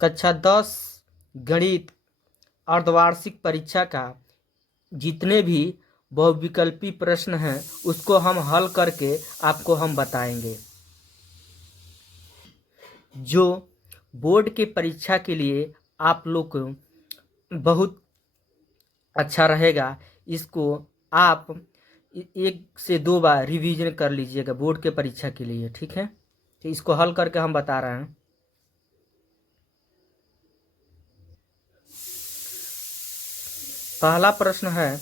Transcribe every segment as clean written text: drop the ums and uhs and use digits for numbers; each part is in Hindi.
कक्षा 10 गणित अर्धवार्षिक परीक्षा का जितने भी बहुविकल्पी प्रश्न हैं उसको हम हल करके आपको हम बताएंगे। जो बोर्ड के परीक्षा के लिए आप लोग को बहुत अच्छा रहेगा। इसको आप 1 से 2 बार रिवीजन कर लीजिएगा बोर्ड के परीक्षा के लिए, ठीक है। तो इसको हल करके हम बता रहे हैं। पहला प्रश्न है,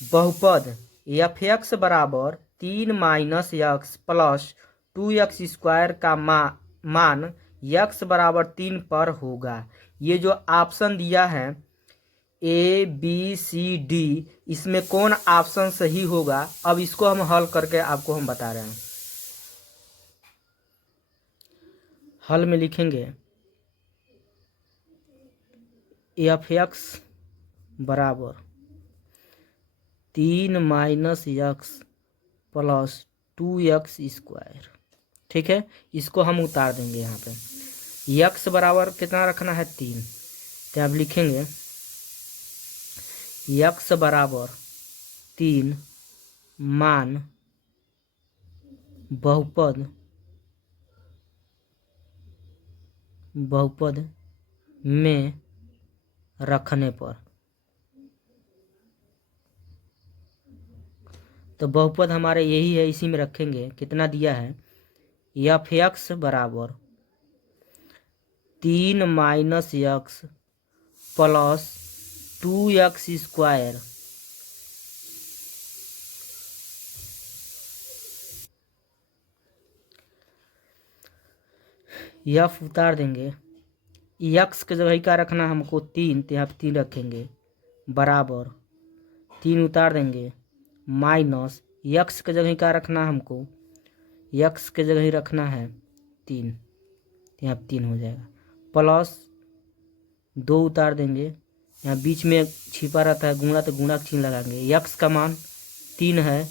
बहुपद f(x) बराबर 3 minus x plus 2x square का मान x बराबर 3 पर होगा। ये जो ऑप्शन दिया है A B C D, इसमें कौन ऑप्शन सही होगा, अब इसको हम हल करके आपको हम बता रहे हैं। हल में लिखेंगे f(x) बराबर 3 minus x plus 2x square, ठीक है। इसको हम उतार देंगे। यहाँ पे x बराबर कितना रखना है 3, तो आप लिखेंगे x बराबर 3 मान बहुपद में रखने पर, तो बहुपद हमारे यही है, इसी में रखेंगे। कितना दिया है f(x) बराबर 3 minus x plus 2x square f उतार देंगे। x के जगह क्या रखना है हमको 3, तो यहाँ पे 3 रखेंगे बराबर 3 उतार देंगे माइनस x के जगह क्या रखना है हमको, x के जगह ही रखना है 3, तो यहाँ 3 हो जाएगा प्लस 2 उतार देंगे। यहाँ बीच में छिपा रहता है गुणा, तो गुणा का चिन्ह लगाएंगे। x का मान 3 है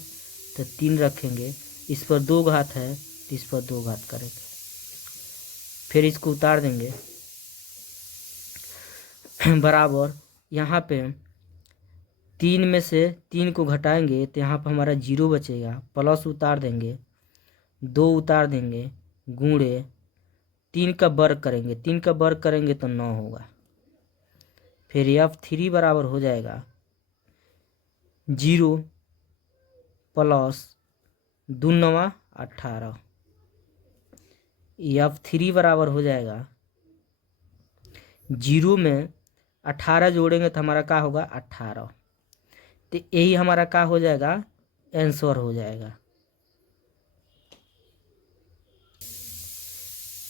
तो 3 रखेंगे, इस पर 2 घात है तो इस पर 2 घात करेंगे, फिर इसको उतार देंगे बराबर यहाँ पे 3 में से 3 को घटाएंगे तो यहाँ पर हमारा 0 बचेगा, प्लस उतार देंगे 2 उतार देंगे गुणे 3 का वर्ग करेंगे, 3 का वर्ग करेंगे तो 9 होगा। फिर f(3) बराबर हो जाएगा 0 प्लस 2 9 18। f(3) बराबर हो जाएगा 0 में 18 जोड़ेंगे तो हमारा क्या होगा 18, तो यही हमारा क्या हो जाएगा आंसर हो जाएगा।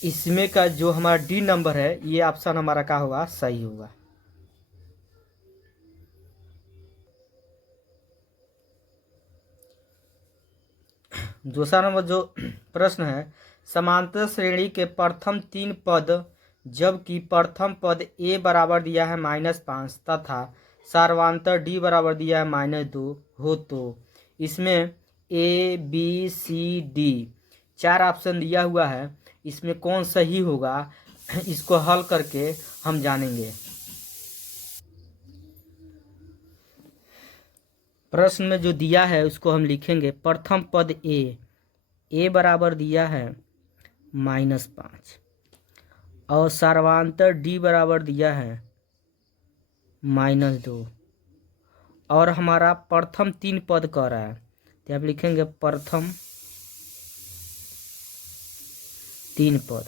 इसमें का जो हमारा डी नंबर है ये ऑप्शन हमारा क्या होगा सही होगा। दूसरा नंबर जो प्रश्न है, समांतर श्रेणी के प्रथम 3 पद जबकि प्रथम पद a बराबर दिया है -5 तथा सार्वंतर d बराबर दिया है -2 हो तो इसमें A B C D 4 option दिया हुआ है, इसमें कौन सही होगा इसको हल करके हम जानेंगे। प्रश्न में जो दिया है उसको हम लिखेंगे प्रथम पद a बराबर दिया है -5 और सार्वंतर d बराबर दिया है -2 और हमारा प्रथम 3 पद कह रहा है, तो आप लिखेंगे प्रथम 3 पद।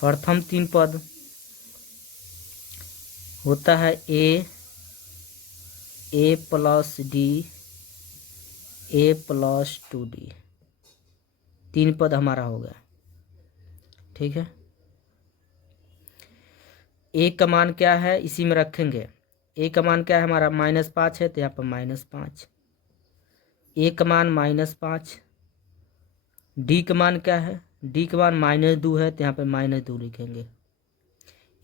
प्रथम 3 पद होता है a plus d a plus 2d, 3 पद हमारा हो गया, ठीक है। a का मान क्या है इसी में रखेंगे, a का मान क्या है हमारा -5 है तो यहाँ पर -5, a का मान -5, d का मान क्या है, d का मान -2 है तो यहाँ पे -2 लिखेंगे।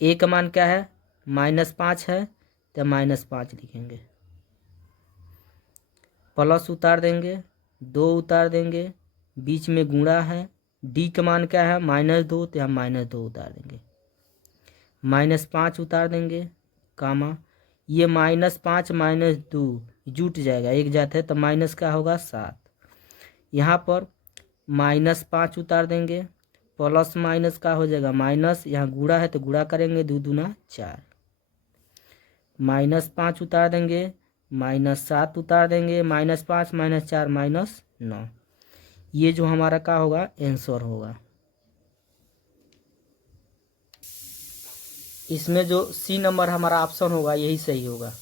a का मान क्या है -5 है तो -5 लिखेंगे, प्लस उतार देंगे 2 उतार देंगे, बीच में गुणा है डी का मान क्या है -2, तो हम -2 उतार देंगे। -5 उतार देंगे कामा, ये -5 -2 जुट जाएगा, एक जाता है तो माइनस का होगा 7। यहाँ पर -5 उतार देंगे, प्लस माइनस का हो जाएगा माइनस, यहाँ गुणा है तो गुणा करेंगे, 2 दूना 4, -5 उतार देंगे, -7 उतार देंगे, -5 -4 -9। ये जो हमारा क्या होगा आंसर होगा। इसमें जो सी नंबर हमारा ऑप्शन होगा यही सही होगा।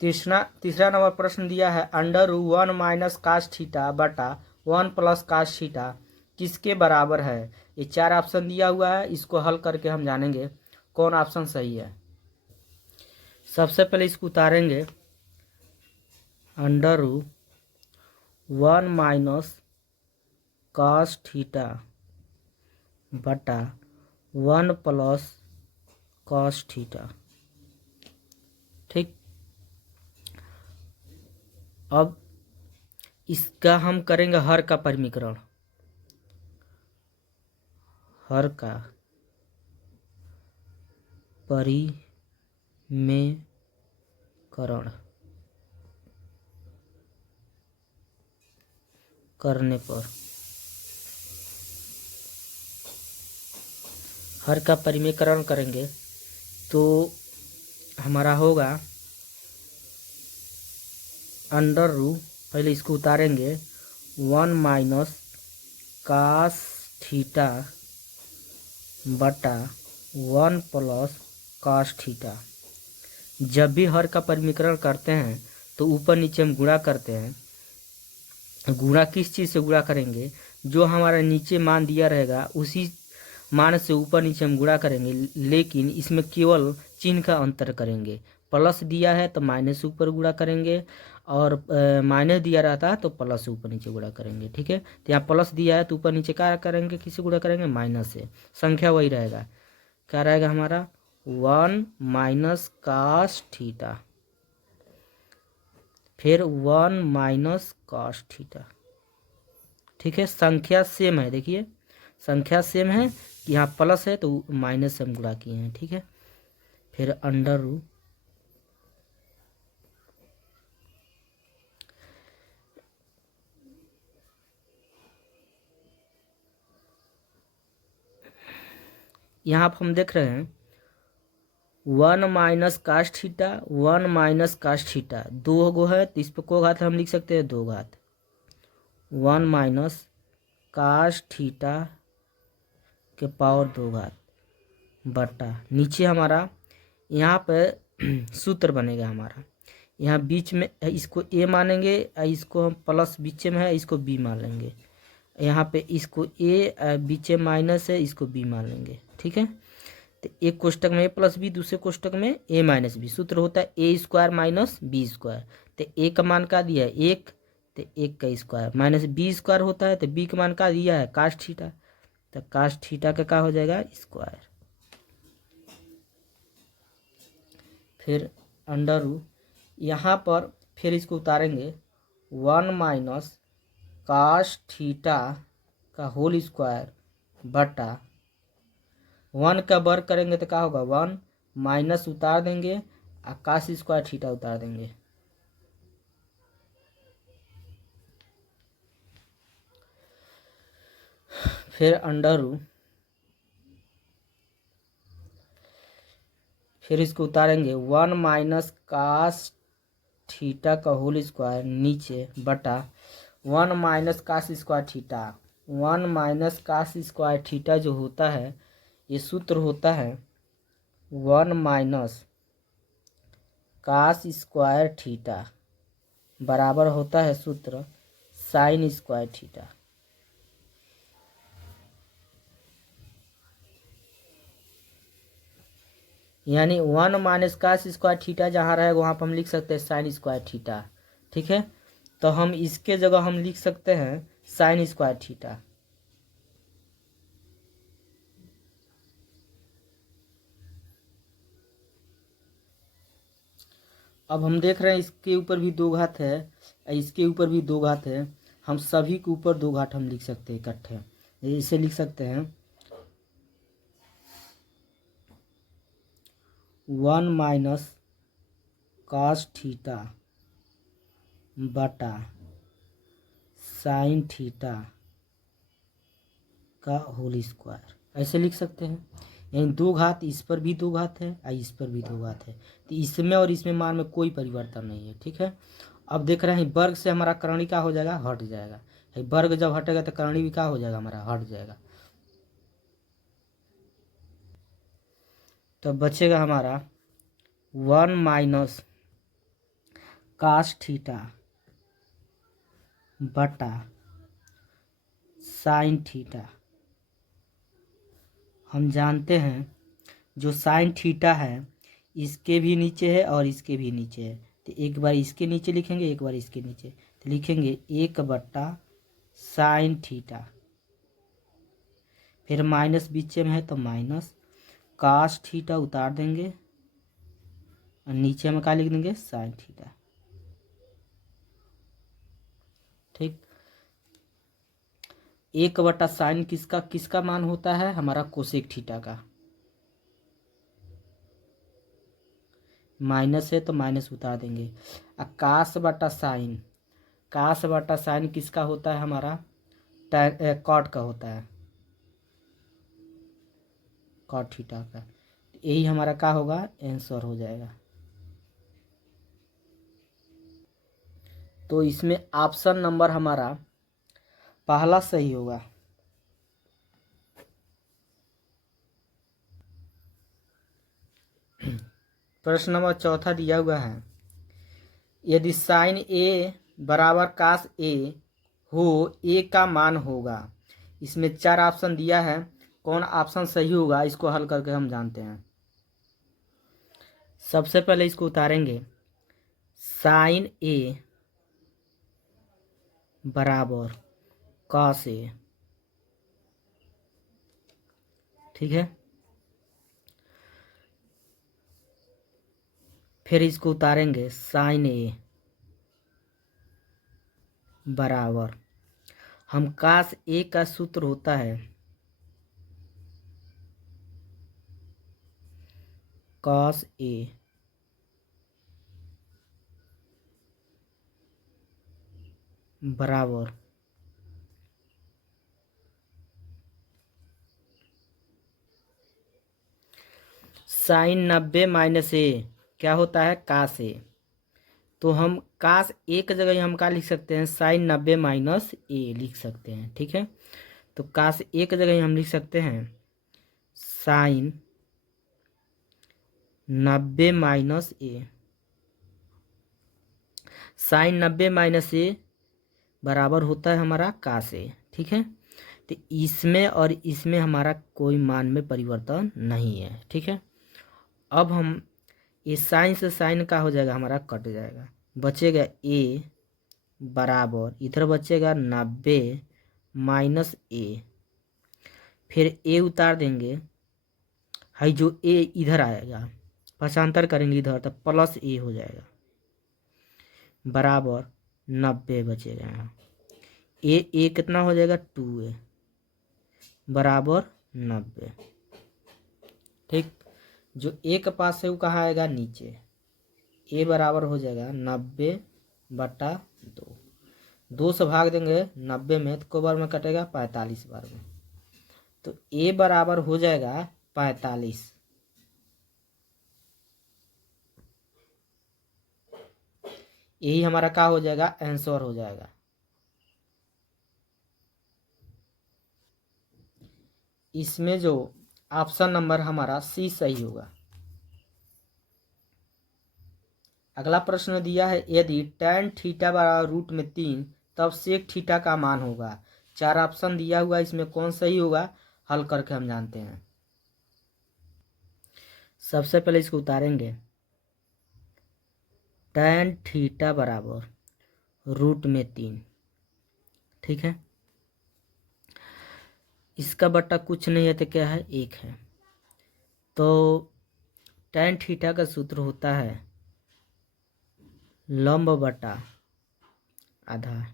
तीसरा नंबर प्रश्न दिया है √1 - cos थीटा बटा 1 + cos थीटा किसके बराबर है। ये 4 ऑप्शन दिया हुआ है, इसको हल करके हम जानेंगे कौन ऑप्शन सही है। सबसे पहले इसको उतारेंगे, √1 - cos थीटा बटा 1 + cos थीटा। ठीक, अब इसका हम करेंगे हर का परिमीकरण, हर का परिमेकरण करने पर, हर का परिमेकरण करेंगे तो हमारा होगा पहले इसको उतारेंगे 1 - cos थीटा बटा 1 + cos थीटा। जब भी हर का परिमीकरण करते हैं तो ऊपर नीचे हम गुणा करते हैं। गुणा किस चीज़ से गुणा करेंगे, जो हमारा नीचे मान दिया रहेगा उसी मान से ऊपर नीचे हम गुणा करेंगे, लेकिन इसमें केवल चिन्ह का अंतर करेंगे। प्लस दिया है तो माइनस ऊपर गुणा करेंगे, और माइनस दिया रहता है तो प्लस ऊपर नीचे गुणा करेंगे। ठीक है, तो यहाँ प्लस दिया है तो ऊपर नीचे क्या करेंगे, किसी गुणा करेंगे माइनस से, संख्या वही रहेगा। क्या रहेगा हमारा 1 - cos थीटा, फिर 1 - cos थीटा। ठीक है, संख्या सेम है, देखिए संख्या सेम है कि यहाँ प्लस है तो माइनस से हम गुणा किए हैं। ठीक है, फिर अंडर यहाँ पर हम देख रहे हैं 1 - cos थीटा, 1 - cos थीटा, 2 गो है तो इस पर को घात हम लिख सकते हैं 2 घात, 1 - cos थीटा के पावर 2 घात बटा, नीचे हमारा यहाँ पे सूत्र बनेगा हमारा, यहाँ बीच में इसको ए मानेंगे, इसको हम प्लस बीच में है इसको बी मान लेंगे, यहाँ पे इसको ए बीच में माइनस है इसको बी मान लेंगे। ठीक है, तो एक कोष्टक में ए+b, दूसरे कोष्टक में a-b, सूत्र होता है a² - b²। तो ए का मान का दिया है 1, तो 1 का स्क्वायर माइनस b² होता है, तो b का मान का दिया है cos थीटा, तो cos थीटा का क्या हो जाएगा स्क्वायर। फिर अंडर यहाँ पर फिर इसको उतारेंगे 1 - cos थीटा का होल स्क्वायर बटा 1 का वर्ग करेंगे तो क्या होगा 1 माइनस उतार देंगे और cos² थीटा उतार देंगे। फिर फिर इसको उतारेंगे 1 - cos थीटा का होल स्क्वायर नीचे बटा 1 - cos² थीटा। 1 - cos² थीटा जो होता है ये सूत्र होता है 1 - cos² थीटा बराबर होता है सूत्र sin² थीटा। यानी 1 - cos² थीटा जहाँ रहेगा वहाँ पर हम लिख सकते हैं sin² थीटा। ठीक है, तो हम इसके जगह हम लिख सकते हैं sin² थीटा। अब हम देख रहे हैं इसके ऊपर भी दो घात है, इसके ऊपर भी दो घात है। हम सभी के ऊपर दो घात हम लिख सकते हैं इकट्ठे। इसे लिख सकते हैं 1 माइनस cos थीटा बटा साइन थीटा का होल स्क्वायर, ऐसे लिख सकते हैं। यानी दो घात, इस पर भी दो घात है और इस पर भी दो घात है, तो इसमें और इसमें मान में कोई परिवर्तन नहीं है। ठीक है, अब देख रहे हैं वर्ग से हमारा करणी का हो जाएगा, हट जाएगा। वर्ग जब हटेगा तो करणी भी क्या हो जाएगा, हमारा हट जाएगा। तो बचेगा हमारा 1 माइनस cos थीटा बटा साइन थीटा। हम जानते हैं जो साइन थीटा है इसके भी नीचे है और इसके भी नीचे है, तो एक बार इसके नीचे लिखेंगे, एक बार इसके नीचे, तो लिखेंगे 1 बट्टा साइन थीटा, फिर माइनस बीच में है तो माइनस कास थीटा उतार देंगे और नीचे में क्या लिख देंगे, साइन थीटा। ठीक, 1 बट्टा साइन किसका किसका मान होता है, हमारा कोसेक थीटा का। माइनस है तो माइनस उतार देंगे। कास बटा साइन, कास बटा साइन किसका होता है, हमारा कॉट का होता है, कॉट थीटा का। यही हमारा क्या होगा, आंसर हो जाएगा। तो इसमें ऑप्शन नंबर हमारा पहला सही होगा। प्रश्न नंबर चौथा दिया हुआ है, यदि साइन ए बराबर कास ए हो, ए का मान होगा। इसमें 4 ऑप्शन दिया है, कौन ऑप्शन सही होगा इसको हल करके हम जानते हैं। सबसे पहले इसको उतारेंगे, साइन ए बराबर कॉस ए। ठीक है, फिर इसको उतारेंगे, साइन ए बराबर, हम कास ए का सूत्र होता है कॉस ए बराबर साइन 90 माइनस ए क्या होता है, कास ए। तो हम कास ए की जगह हम क्या लिख सकते हैं, साइन 90 माइनस ए लिख सकते हैं। ठीक है, तो कास ए की जगह हम लिख सकते हैं साइन 90 माइनस ए। साइन 90 माइनस ए बराबर होता है हमारा कास ए। ठीक है, तो इसमें और इसमें हमारा कोई मान में परिवर्तन नहीं है। ठीक है, अब हम ये साइन से साइन का हो जाएगा, हमारा कट जाएगा, बचेगा ए बराबर, इधर बचेगा 90 माइनस ए, फिर ए उतार देंगे, है जो ए इधर आएगा, पक्षांतर करेंगे इधर तो प्लस ए हो जाएगा, बराबर 90 बचेगा यहाँ। ए कितना हो जाएगा, 2a बराबर 90। ठीक, जो ए के पास है वो कहाँ आएगा, नीचे। ए बराबर हो जाएगा 90 बटा 2, 2 से भाग देंगे 90 में तो को बार में कटेगा, 45 बार में। तो ए बराबर हो जाएगा 45। यही हमारा क्या हो जाएगा, आंसर हो जाएगा। इसमें जो ऑप्शन नंबर हमारा सी सही होगा। अगला प्रश्न दिया है, यदि tan थीटा बराबर √3 तब सेक थीटा का मान होगा। 4 ऑप्शन दिया हुआ, इसमें कौन सही होगा हल करके हम जानते हैं। सबसे पहले इसको उतारेंगे, tan थीटा बराबर √3। ठीक है, इसका बट्टा कुछ नहीं है तो क्या है, 1 है। तो tan थीटा का सूत्र होता है लंब बटा आधार।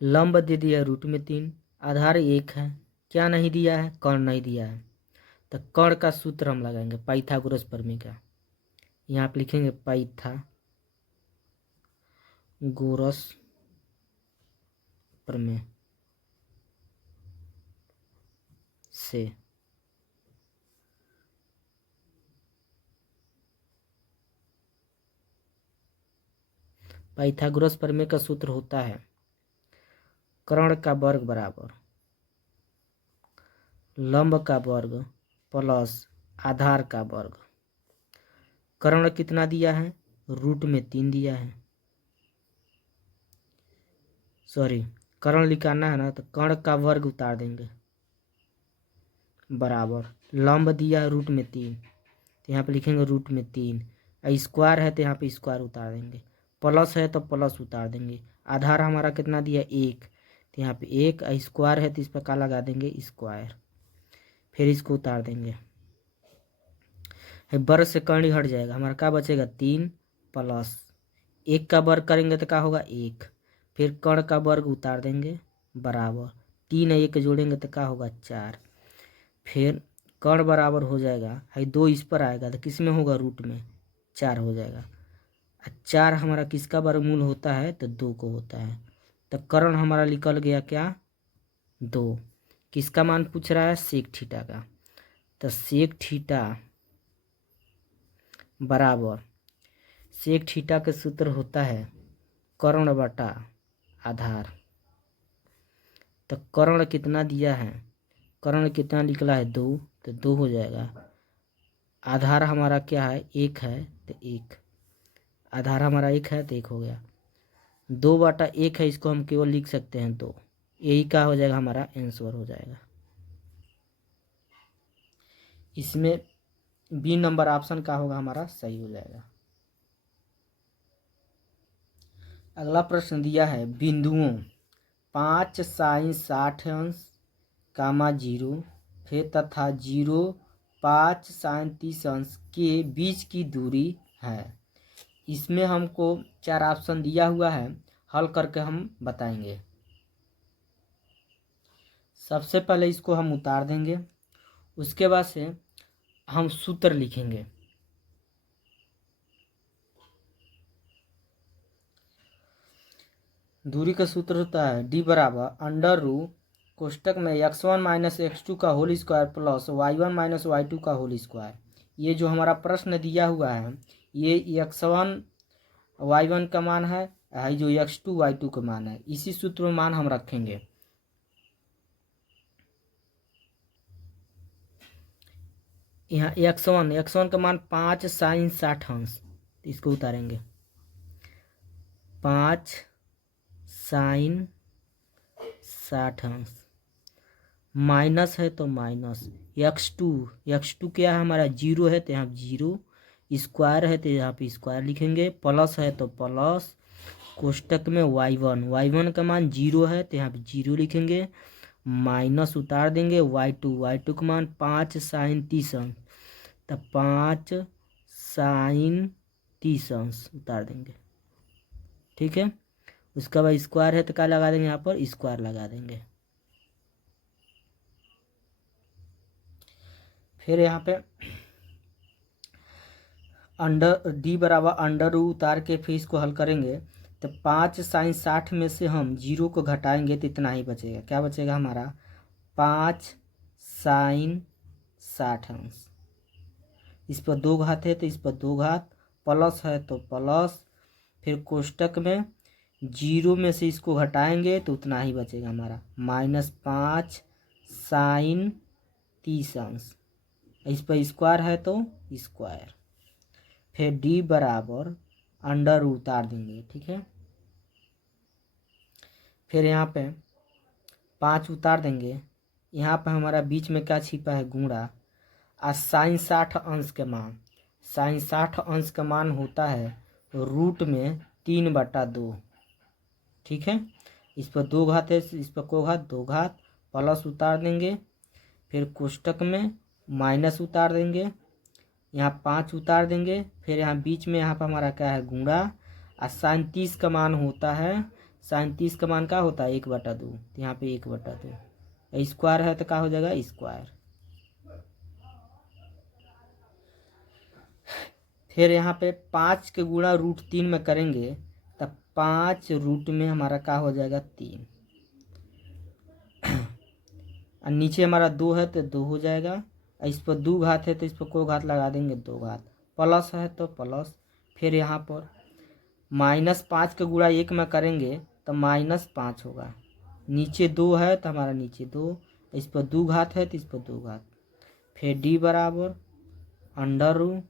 लंब दे दिया रूट में 3, आधार 1 है, क्या नहीं दिया है, कर्ण नहीं दिया है। तो कर्ण का सूत्र हम लगाएंगे पाइथागोरस प्रमेय का। यहाँ पे लिखेंगे पाइथागोरस प्रमेय से पाइथागोरस प्रमेय का सूत्र होता है कर्ण का वर्ग बराबर लंब का वर्ग प्लस आधार का वर्ग। कर्ण कितना दिया है, रूट में 3 दिया है। सॉरी, कर्ण लिखाना है ना, तो कर्ण का वर्ग उतार देंगे बराबर लंब दिया है रूट में 3, तो यहाँ पे लिखेंगे रूट में 3। स्क्वायर है तो यहाँ पे स्क्वायर उतार देंगे, प्लस है तो प्लस उतार देंगे। आधार हमारा कितना दिया 1, तो यहाँ पे 1, स्क्वायर है तो इस पर क्या लगा देंगे स्क्वायर, फिर इसको उतार देंगे। वर्ग से कर्ण ही हट जाएगा, हमारा क्या बचेगा 3 प्लस 1 का वर्ग करेंगे तो क्या होगा 1, फिर कर्ण का वर्ग उतार देंगे बराबर 3 1 जोड़ेंगे तो क्या होगा 4, फिर कर्ण बराबर हो जाएगा 2 इस पर आएगा तो किस में होगा रूट में 4 हो जाएगा। 4 हमारा किसका वर्गमूल होता है, तो 2 को होता है। तो कर्ण हमारा निकल गया क्या 2। किसका मान पूछ रहा है, सेक थीटा का। तो सेक थीटा बराबर सेक थीटा का सूत्र होता है कर्ण बटा आधार। तो कर्ण कितना दिया है, कर्ण कितना निकला है 2, तो 2 हो जाएगा। आधार हमारा क्या है 1 है, तो 1, आधार हमारा 1 है तो 1 हो गया। 2/1 है, इसको हम केवल लिख सकते हैं 2, यही क्या हो जाएगा हमारा आंसर हो जाएगा। इसमें बी नंबर ऑप्शन का होगा हमारा सही हो जाएगा। अगला प्रश्न दिया है बिंदुओं 5 sin 60 कामा 0 फिर तथा 0 5 sin 30 के बीच की दूरी है। इसमें हमको 4 ऑप्शन दिया हुआ है, हल करके हम बताएंगे। सबसे पहले इसको हम उतार देंगे, उसके बाद से हम सूत्र लिखेंगे। दूरी का सूत्र होता है डी बराबर अंडर रू कोष्टक में x1 माइनस x2 का whole square plus y1 minus y2 का होल स्क्वायर। ये जो हमारा प्रश्न दिया हुआ है ये x1 y1 का मान है, जो x2 y2 का मान है, इसी सूत्र में मान हम रखेंगे। यहाँ x1 का मान 5 sin 60, इसको उतारेंगे 5 sin 60 माइनस है तो माइनस x2 क्या है हमारा 0 है तो यहाँ 0, स्क्वायर है तो यहाँ पे स्क्वायर लिखेंगे, प्लस है तो प्लस कोष्टक में y1 का मान 0 है तो यहाँ पे 0 लिखेंगे, माइनस उतार देंगे y2 का मान 5 sin 30, तो 5 sin 30 उतार देंगे। ठीक है, उसका बाद स्क्वायर है तो क्या लगा देंगे, यहाँ पर स्क्वायर लगा देंगे। फिर यहाँ पे अंडर डी बराबर अंडर रू उतार के फिर इसको हल करेंगे। तो 5 sin 60 में से हम 0 को घटाएंगे तो इतना ही बचेगा, क्या बचेगा हमारा 5 sin 60। इस पर 2 घात है तो इस पर 2 घात, प्लस है तो प्लस, फिर कोष्टक में 0 में से इसको घटाएंगे तो उतना ही बचेगा हमारा -5 sin 30। इस पर स्क्वायर है तो स्क्वायर, फिर डी बराबर अंडर उतार देंगे। ठीक है, फिर यहाँ पे 5 उतार देंगे, यहाँ पे हमारा बीच में क्या छिपा है गुणा, और sin 60 के मान, sin 60 का मान होता है रूट में 3/2। ठीक है, इस पर 2 घात है, इस पर को घात 2 घात, प्लस उतार देंगे, फिर कोष्टक में माइनस उतार देंगे, यहाँ 5 उतार देंगे। फिर यहाँ बीच में यहाँ पर हमारा क्या है, गुणा। और साइन 30 का मान होता है, साइन 30 का मान क्या होता है, 1/2। तो यहाँ पे 1/2 स्क्वायर है तो क्या हो जाएगा, स्क्वायर। फिर यहाँ पे 5 के गुणा √3 में करेंगे तब 5 रूट में हमारा क्या हो जाएगा, 3। और नीचे हमारा 2 है तो 2 हो जाएगा। और इस पर 2 घात है तो इस पर को घात लगा देंगे, 2 घात। प्लस है तो प्लस। फिर यहाँ पर -5 के गुणा 1 में करेंगे तो -5 होगा। नीचे 2 है तो हमारा नीचे 2, इस पर 2 घात है तो इस पर 2 घात। फिर d बराबर अंडर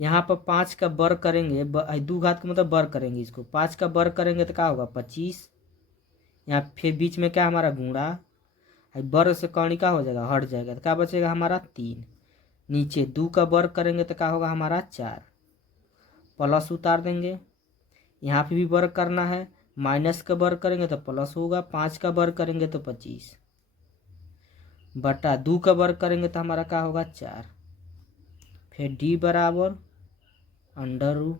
यहाँ पर 5 का वर्ग करेंगे, 2 घात का मतलब वर्ग करेंगे, इसको 5 का वर्ग करेंगे तो क्या होगा, 25। यहाँ फिर बीच में क्या हमारा गुणा, वर्ग से कौणिका हो जाएगा, हट जाएगा तो क्या बचेगा हमारा 3। नीचे 2 का वर्ग करेंगे तो क्या होगा हमारा 4। प्लस उतार देंगे। यहाँ पे भी वर्ग करना है, माइनस का वर्ग करेंगे तो प्लस होगा, 5 का वर्ग करेंगे तो 25 बटा 2 का वर्ग करेंगे तो हमारा क्या होगा 4। फिर d बराबर अंडर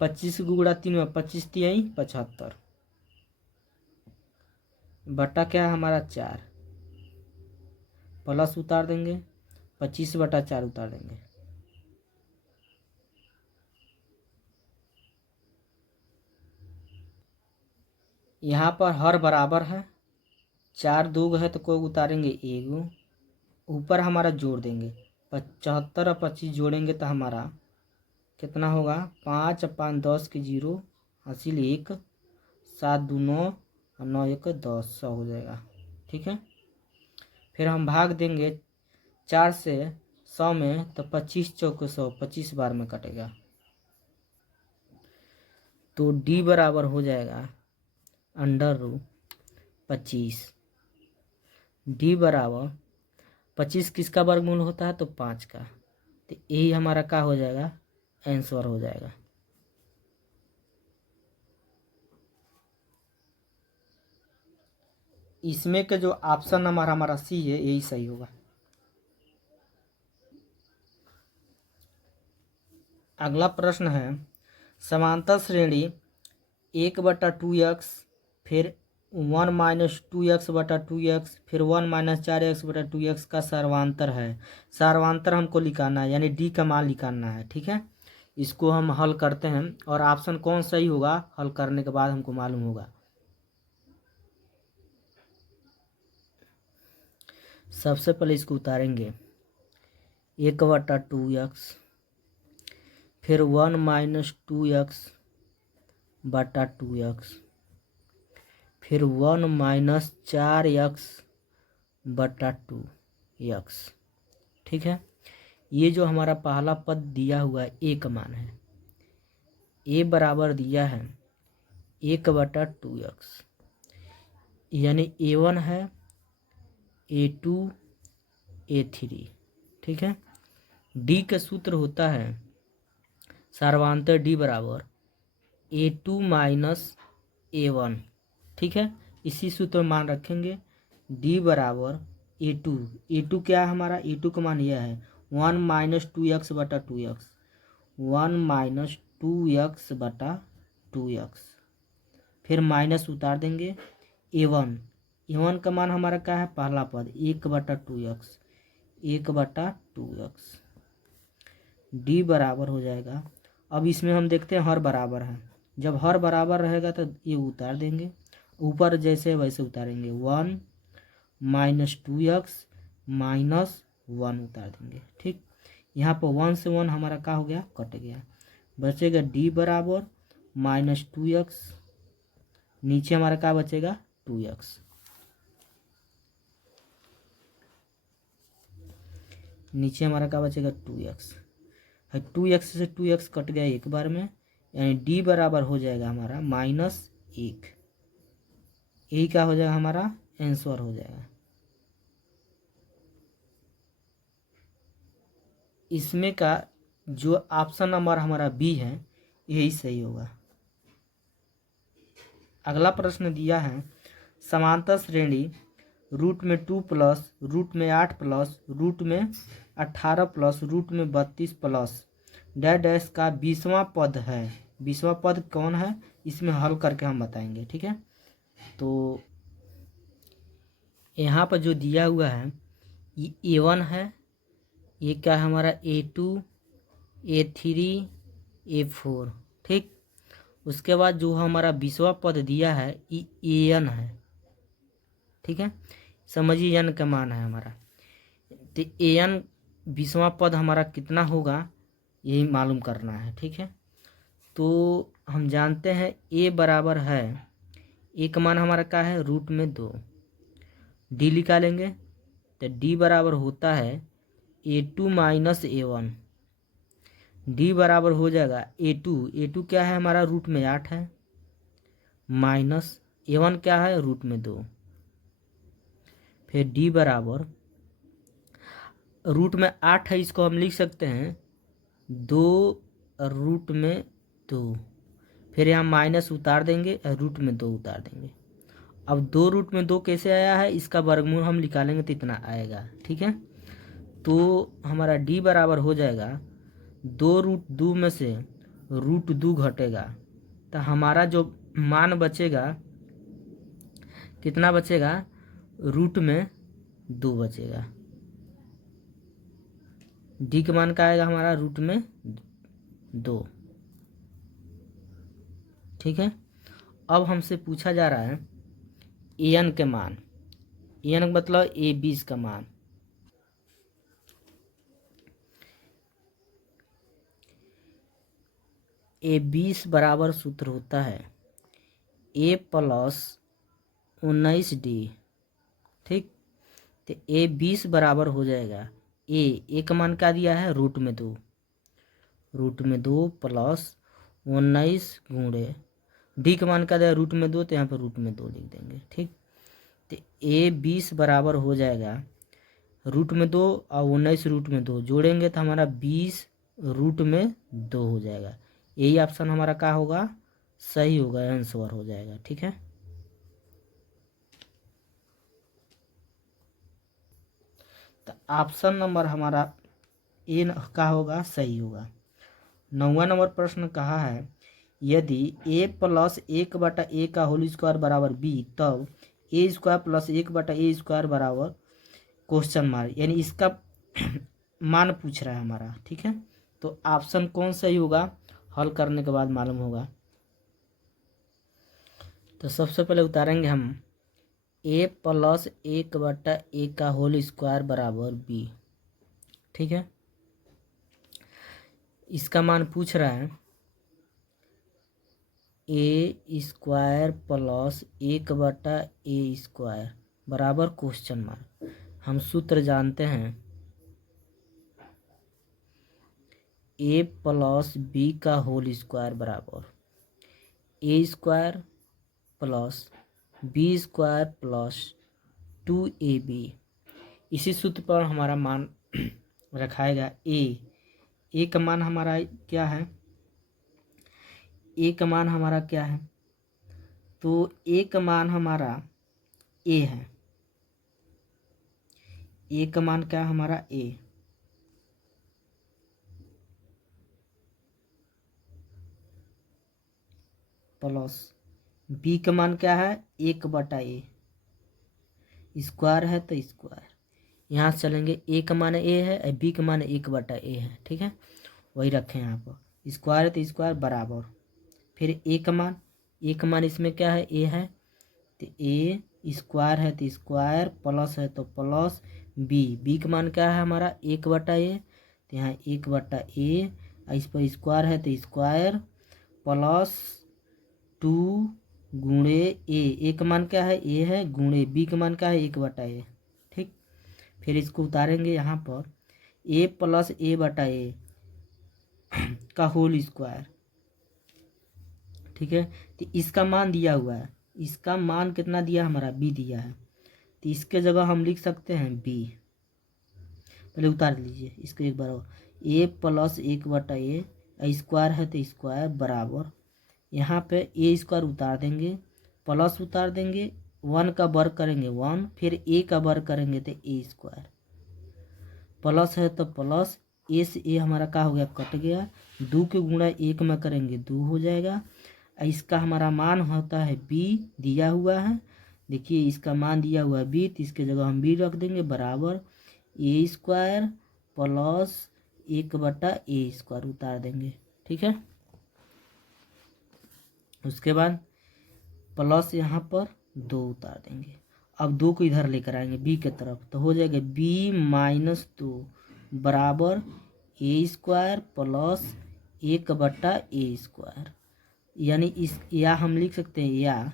25 गुणा 3 में 25 3 75 बटा क्या है हमारा 4। प्लस उतार देंगे, 25/4 उतार देंगे। यहाँ पर हर बराबर है, 4 2 है तो कोई उतारेंगे 1, ऊपर हमारा जोड़ देंगे। 75 और 25 जोड़ेंगे तो हमारा कितना होगा, 5 और 5 10 के 0 हासिल 1, 7 2 9 और 9 1 10, 100 हो जाएगा। ठीक है। फिर हम भाग देंगे 4 से 100 में तो 25 चौक 100, 25 बार में कटेगा। तो d बराबर हो जाएगा अंडर 25। d बराबर 25 किसका वर्गमूल होता है, तो 5 का। तो यही हमारा क्या हो जाएगा, आंसर हो जाएगा। इसमें के जो ऑप्शन नंबर हमारा सी है यही सही होगा। अगला प्रश्न है, समांतर श्रेणी 1/2x फिर 1 - 2x/2x फिर 1 - 4x/2x का सर्वांतर है। सर्वांतर हमको लिखाना है, यानी डी का मान निकालना है। ठीक है, इसको हम हल करते हैं और ऑप्शन कौन सही होगा हल करने के बाद हमको मालूम होगा। सबसे पहले इसको उतारेंगे, 1/2x फिर 1 - 2x/2x फिर 1 - 4x/2x। ठीक है, ये जो हमारा पहला पद दिया हुआ है ए का मान है, ए बराबर दिया है 1/2x, यानी A1 है, A2 A3। ठीक है, डी का सूत्र होता है सर्वांतर डी बराबर A2 - A1। ठीक है, इसी सूत्र में मान रखेंगे, d बराबर A2 क्या है हमारा, A2 का मान यह है 1 - 2x/2x 1 - 2x/2x। फिर माइनस उतार देंगे, A1 का मान हमारा क्या है, पहला पद 1/2x 1/2x। d बराबर हो जाएगा, अब इसमें हम देखते हैं हर बराबर है, जब हर बराबर रहेगा तो ये उतार देंगे, ऊपर जैसे वैसे उतारेंगे, 1 - 2x -1 उतार देंगे। ठीक, यहाँ पर 1 से 1 हमारा क्या हो गया, कट गया, बचेगा d बराबर -2x, नीचे हमारा क्या बचेगा 2x, नीचे हमारा क्या बचेगा 2x है, 2x से 2x कट गया एक बार में, यानी d बराबर हो जाएगा हमारा -1। यही क्या हो जाएगा हमारा आंसर हो जाएगा। इसमें का जो ऑप्शन नंबर हमारा बी है यही सही होगा। अगला प्रश्न दिया है, समांतर श्रेणी रूट में 2 प्लस रूट में 8 प्लस रूट में 18 प्लस रूट में 32 प्लस डैश डैश का 20वां पद है। 20वां पद कौन है, इसमें हल करके हम बताएंगे। ठीक है, तो यहाँ पर जो दिया हुआ है ये A1 है, ये क्या है हमारा A2 A3 A4। ठीक, उसके बाद जो हमारा 20वां पद दिया है ये AN है। ठीक है, समझिए n का मान है हमारा, तो AN 20वां पद हमारा कितना होगा यही मालूम करना है। ठीक है, तो हम जानते हैं A बराबर है, A का मान हमारा क्या है रूट में 2, D निकालेंगे तो D बराबर होता है A2 माइनस A1। D बराबर हो जाएगा A2 क्या है हमारा रूट में 8 है, माइनस A1 क्या है रूट में 2, फिर D बराबर रूट में 8 है, इसको हम लिख सकते हैं 2 रूट में 2, फिर यहाँ माइनस उतार देंगे रूट में 2 उतार देंगे। अब 2 रूट में 2 कैसे आया है, इसका वर्गमूल हम निकालेंगे तो इतना आएगा। ठीक है, तो हमारा D बराबर हो जाएगा 2 रूट 2 में से रूट 2 घटेगा, तो हमारा जो मान बचेगा कितना बचेगा, रूट में 2 बचेगा। D का मान क्या आएगा हमारा रूट में 2। ठीक है, अब हमसे पूछा जा रहा है AN के मान, AN मतलब A20 का मान। A20 बराबर सूत्र होता है A प्लस 19D। ठीक, तो A20 बराबर हो जाएगा A का मान क्या दिया है रूट में 2, रूट में 2 प्लस 19 गुणे D का मान क्या दिया रूट में 2, तो यहाँ पर रूट में 2 लिख देंगे। ठीक, तो A20 बराबर हो जाएगा रूट में 2 और 19 रूट में 2 जोड़ेंगे तो हमारा 20 रूट में 2 हो जाएगा। यही ऑप्शन हमारा क्या होगा, सही होगा, आंसर हो जाएगा। ठीक है, तो ऑप्शन नंबर हमारा ए का होगा, सही होगा। 9वां नंबर प्रश्न कहा है यदि A प्लस 1/A का होल स्क्वायर बराबर B, तब A square plus 1/A square बराबर क्वेश्चन मार्क, यानी इसका मान पूछ रहा है हमारा। ठीक है, तो ऑप्शन कौन सही होगा हल करने के बाद मालूम होगा। तो सबसे पहले उतारेंगे हम A प्लस 1/A का होल स्क्वायर बराबर B। ठीक है, इसका मान पूछ रहा है A square plus 1/A square बराबर क्वेश्चन मार्क। हम सूत्र जानते हैं A प्लस B का होल स्क्वायर बराबर A square plus B square plus 2AB। इसी सूत्र पर हमारा मान रखाएगा A का मान हमारा क्या है, A का मान हमारा क्या है, तो A का मान हमारा A है, A का मान क्या है हमारा A, प्लस B का मान क्या है 1/A, स्क्वायर है तो स्क्वायर, यहाँ से चलेंगे A का मान A है और B का मान 1/A है। ठीक है, वही रखें यहाँ पर, स्क्वायर है तो स्क्वायर बराबर, फिर A का मान इसमें क्या है A है, तो A स्क्वायर है तो स्क्वायर, प्लस है तो प्लस B का मान क्या है हमारा 1/A, तो यहाँ 1/A, इस पर स्क्वायर है तो स्क्वायर प्लस 2 गुणे A का मान क्या है A है, गुणे B का मान क्या है 1/A। ठीक, फिर इसको उतारेंगे यहाँ पर A प्लस A/A का होल स्क्वायर। ठीक है, तो इसका मान दिया हुआ है, इसका मान कितना दिया हमारा B दिया है, तो इसके जगह हम लिख सकते हैं B। पहले उतार लीजिए इसको एक बार और, A प्लस 1/A, स्क्वायर है तो स्क्वायर बराबर, यहाँ पे A स्क्वायर उतार देंगे, प्लस उतार देंगे 1 का वर्ग करेंगे 1, फिर a का वर्ग करेंगे तो a², प्लस है तो प्लस ए से ए हमारा क्या हो गया, कट गया। 2 के गुणा 1 में करेंगे 2 हो जाएगा। इसका हमारा मान होता है b, दिया हुआ है, देखिए इसका मान दिया हुआ है b, तो इसके जगह हम b रख देंगे, बराबर a² प्लस 1/a² उतार देंगे, ठीक है। उसके बाद प्लस यहाँ पर 2 उतार देंगे। अब 2 को इधर लेकर आएंगे b के तरफ, तो हो जाएगा b-2 बराबर a² प्लस 1/a², यानी इस या हम लिख सकते हैं या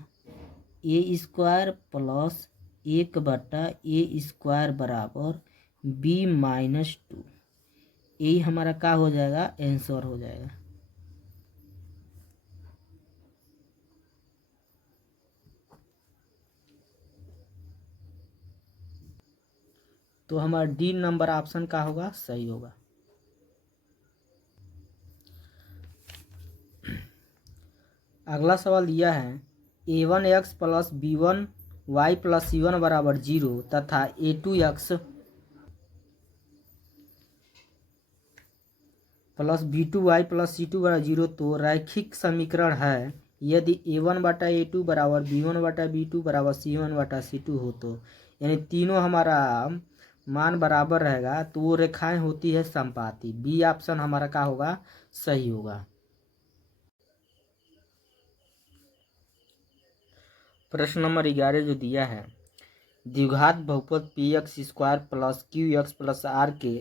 a² प्लस 1/a² बराबर b-2। यही हमारा क्या हो जाएगा, आंसर हो जाएगा। तो हमारा डी नंबर ऑप्शन का होगा, सही होगा। अगला सवाल दिया है a1x plus b1y plus c1 बराबर 0 तथा a2x plus b2y plus c2 बराबर 0 तो रैखिक समीकरण है यदि a1/a2 बराबर b1/b2 बराबर c1/c2 हो तो, यानी तीनों हमारा मान बराबर रहेगा तो वो रेखाएं होती है समपाती। बी ऑप्शन हमारा क्या होगा, सही होगा। प्रश्न नंबर 11 जो दिया है, द्विघात बहुपद px² plus qx plus r के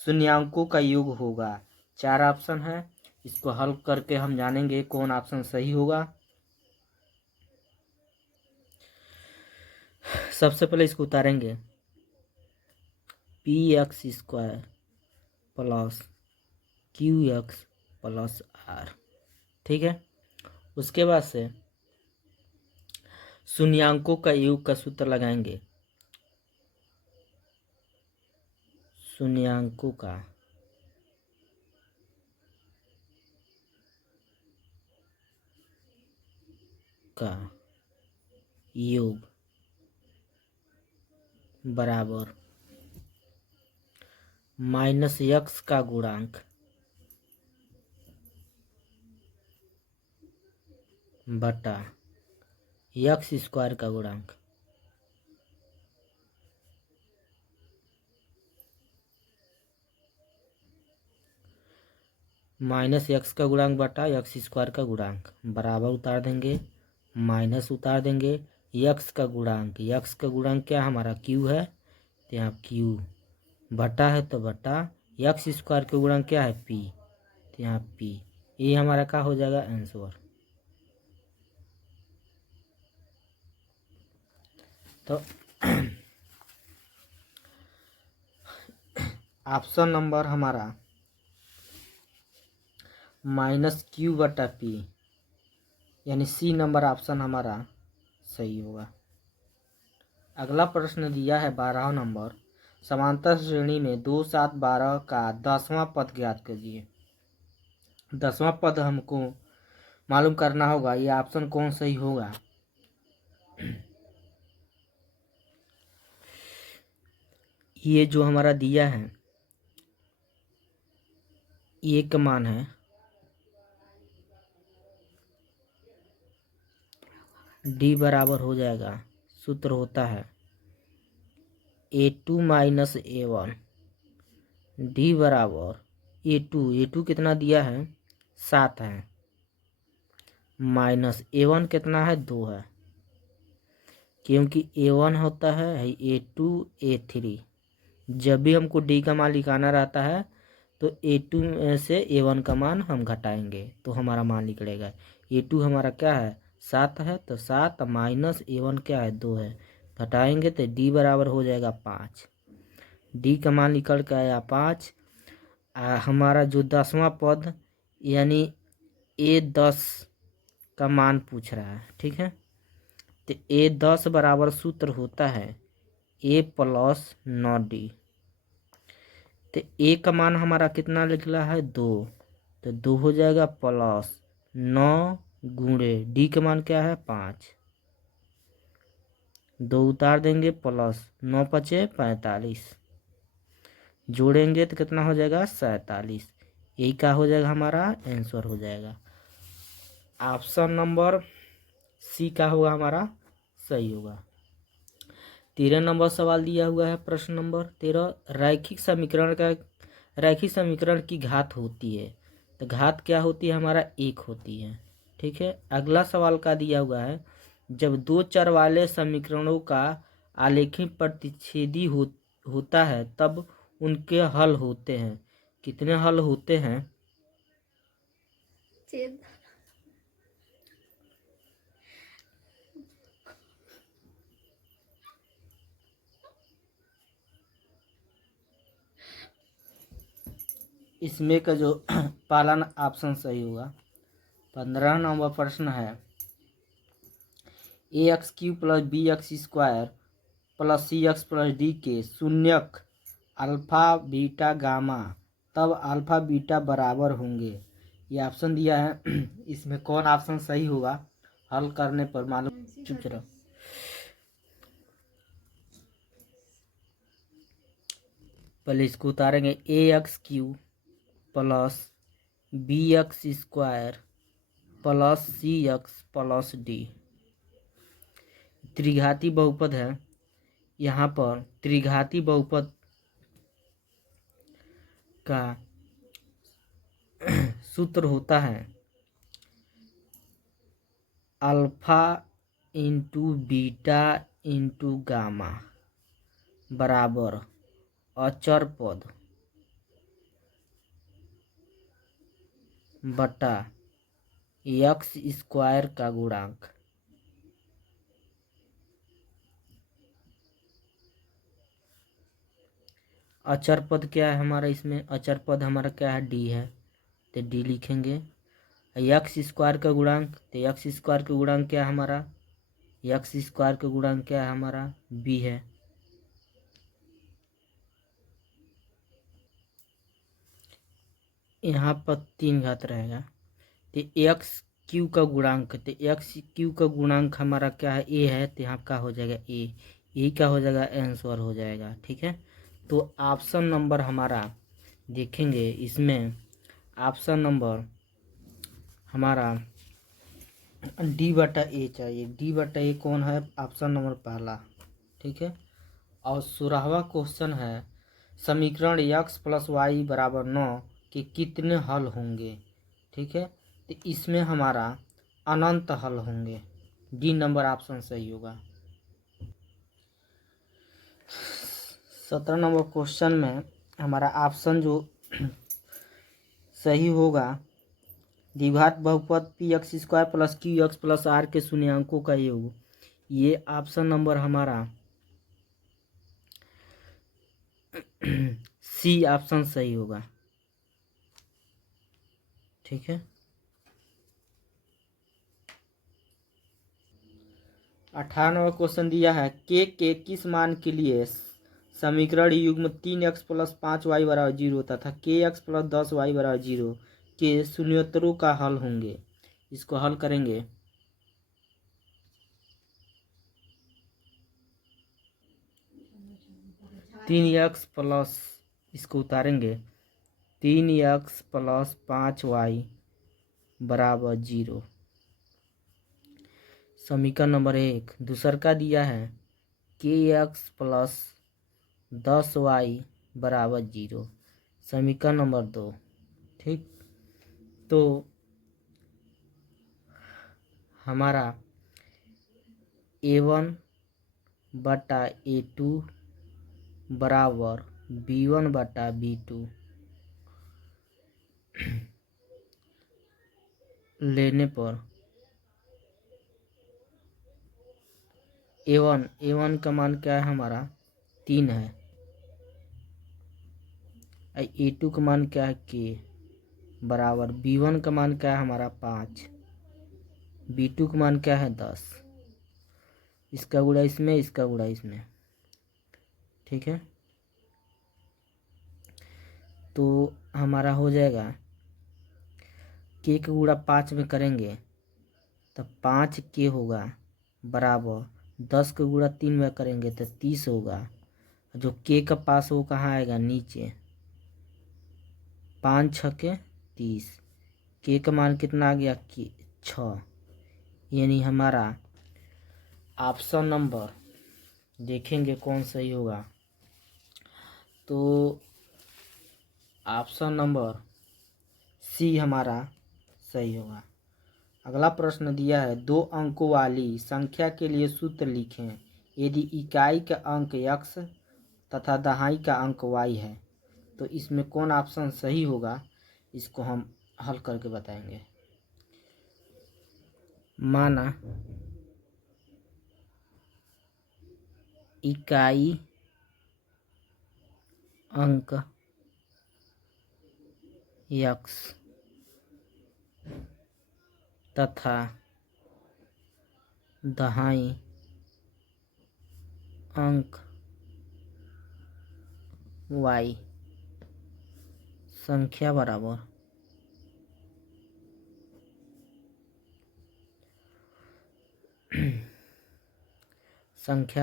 शून्यांकों का योग होगा। 4 ऑप्शन है, इसको हल करके हम जानेंगे कौन ऑप्शन सही होगा। सबसे पहले इसको उतारेंगे, px² plus qx plus r, ठीक है। उसके बाद से शून्यांकों का योग का सूत्र लगाएंगे, शून्यांकों का योग बराबर -x का गुणांक बटा x² का गुणांक। -x का गुणांक बटा x² का गुणांक बराबर उतार देंगे, माइनस उतार देंगे, x का गुणांक क्या हमारा q है, तो यहाँ q बटा है तो बटा x² का गुणांक क्या है p, तो यहाँ p, ये हमारा क्या हो जाएगा, आंसर। तो ऑप्शन नंबर हमारा -q/p, यानी सी नंबर ऑप्शन हमारा सही होगा। अगला प्रश्न दिया है 12 नंबर, समांतर श्रेणी में 2, 7, 12 का 10वां पद ज्ञात कीजिए। 10वां पद हमको मालूम करना होगा, ये ऑप्शन कौन सही होगा। ये जो हमारा दिया है ये का मान है डी बराबर हो जाएगा, सूत्र होता है a2 माइनस a1, डी बराबर a2 कितना दिया है 7 है, माइनस a1 कितना है 2 है, क्योंकि a1 होता है a2 a3। जब भी हमको डी का मान निकालना रहता है तो a2 में से a1 का मान हम घटाएंगे तो हमारा मान निकलेगा। a2 हमारा क्या है 7 है, तो 7 माइनस a1 क्या है 2 है, घटाएंगे तो डी बराबर हो जाएगा 5। डी का मान निकल के आया 5। हमारा जो 10वां पद यानी a10 का मान पूछ रहा है, ठीक है। तो a10 बराबर सूत्र होता है a प्लस 9d। तो a का मान हमारा कितना निकला है 2, तो 2 हो जाएगा प्लस 9 गुणे डी का मान क्या है 5। 2 उतार देंगे प्लस 9 पचे 45, जोड़ेंगे तो कितना हो जाएगा 47। यही क्या हो जाएगा हमारा आंसर हो जाएगा। ऑप्शन नंबर सी का होगा हमारा सही होगा। 13 नंबर सवाल दिया हुआ है, प्रश्न नंबर 13, रैखिक समीकरण की घात होती है, तो घात क्या होती है हमारा 1 होती है। ठीक है, अगला सवाल का दिया हुआ है, जब 2 चर वाले समीकरणों का आलेखी प्रतिच्छेदी होता है तब उनके हल होते हैं। कितने हल होते हैं? इसमें का जो पहला ऑप्शन सही होगा। 15 नंबर प्रश्न है, ax³ plus bx² plus cx plus D के शून्यक अल्फा बीटा गामा तब अल्फा बीटा बराबर होंगे। ये ऑप्शन दिया है। इसमें कौन ऑप्शन सही होगा हल करने पर मालूम। चुप रहो। पहले इसको उतारेंगे, ax³ plus bx² plus cx plus d त्रिघाती बहुपद है। यहाँ पर त्रिघाती बहुपद का सूत्र होता है alpha into beta into gamma बराबर अचर पद बटा x² का गुणांक। अचर पद क्या है हमारा? इसमें अचर पद हमारा क्या है? डी है, तो डी लिखेंगे। x² का गुणांक, तो x² का गुणांक क्या है हमारा? x² का गुणांक क्या है हमारा? b है। यहाँ पर 3 घात रहेगा, तो x³ का गुणांक, तो x³ का गुणांक हमारा क्या है? a है, तो यहाँ का हो जाएगा a, यही का हो जाएगा आंसर हो जाएगा। ठीक है, तो ऑप्शन नंबर हमारा देखेंगे, इसमें ऑप्शन नंबर हमारा d/a चाहिए। d/a कौन है? ऑप्शन नंबर पहला। ठीक है, और 16वां क्वेश्चन है, समीकरण x प्लस वाई बराबर 9 के कितने हल होंगे? ठीक है, तो इसमें हमारा अनंत हल होंगे। डी नंबर ऑप्शन सही होगा। 17 नंबर क्वेश्चन में हमारा ऑप्शन जो सही होगा, द्विघात बहुपद px² plus qx plus r के शून्यांकों का योग, ये ऑप्शन नंबर हमारा सी ऑप्शन सही होगा। ठीक है, 18वां क्वेश्चन दिया है, के किस मान के लिए समीकरण युग्म 3x प्लस 5y बराबर 0 तथा kx प्लस 10y बराबर 0 के शून्योत्तरों का हल होंगे? इसको हल करेंगे। तीन एक्स प्लस, इसको उतारेंगे, 3x प्लस 5y बराबर 0। समीकरण नंबर 1। दूसर का दिया है kx प्लस 10y बराबर 0। समीकरण नंबर 2। ठीक, तो हमारा a1 बटा a2 बराबर b1 बटा b2 लेने पर a1 का मान क्या है हमारा? 3 है। a2 का मान क्या है? k बराबर b1 का मान क्या है हमारा? 5। b2 का मान क्या है? 10। इसका गुणा इसमें, इसका गुणा इसमें। ठीक है, तो हमारा हो जाएगा k का गुणा 5 में करेंगे तो 5k होगा बराबर 10 का गुणा 3 में करेंगे तो 30 होगा। जो के का पास वो कहाँ आएगा, नीचे। 5 छके 30। के का मान कितना आ गया, 6। यानी हमारा ऑप्शन नंबर देखेंगे कौन सही होगा, तो ऑप्शन नंबर सी हमारा सही होगा। अगला प्रश्न दिया है, 2 अंकों वाली संख्या के लिए सूत्र लिखें यदि इकाई का अंक x तथा दहाई का अंक y है। तो इसमें कौन ऑप्शन सही होगा, इसको हम हल करके बताएंगे। माना इकाई अंक x तथा दहाई अंक y संख्या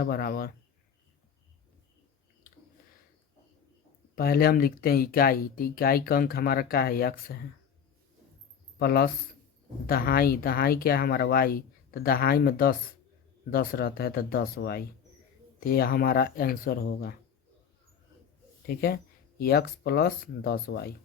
बराबर पहले हम लिखते हैं इकाई, तो इकाई का अंक हमारा क्या है, x है, प्लस दहाई, दहाई क्या है हमारा y, तो दहाई में 10 रहता है तो 10y, तो यह हमारा आंसर होगा। ठीक है, x प्लस 10y।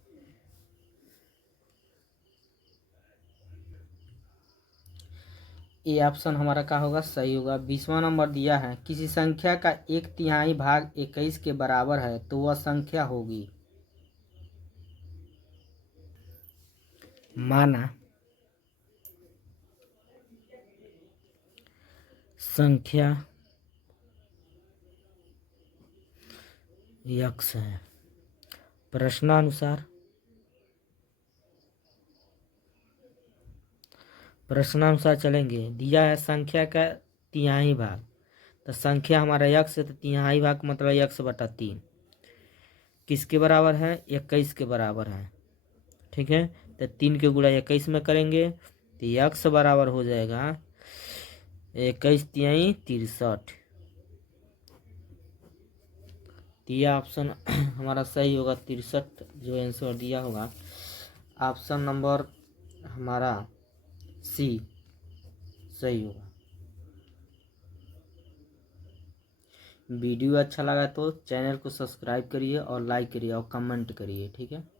ये ऑप्शन हमारा क्या होगा, सही होगा। 20वां नंबर दिया है, किसी संख्या का 1/3 भाग 21 के बराबर है तो वह संख्या होगी। माना संख्या x है, प्रश्नानुसार चलेंगे। दिया है संख्या का 3 भाग, तो संख्या हमारा x है, तो 3 भाग मतलब x/3 किसके बराबर है, 21 के बराबर है। ठीक है, तो 3 के गुणा 21 में करेंगे तो x बराबर हो जाएगा 21×3 = 63। यह ऑप्शन हमारा सही होगा, 63 जो आंसर दिया होगा। ऑप्शन नंबर हमारा सी सही होगा। वीडियो अच्छा लगा तो चैनल को सब्सक्राइब करिए और लाइक करिए और कमेंट करिए। ठीक है।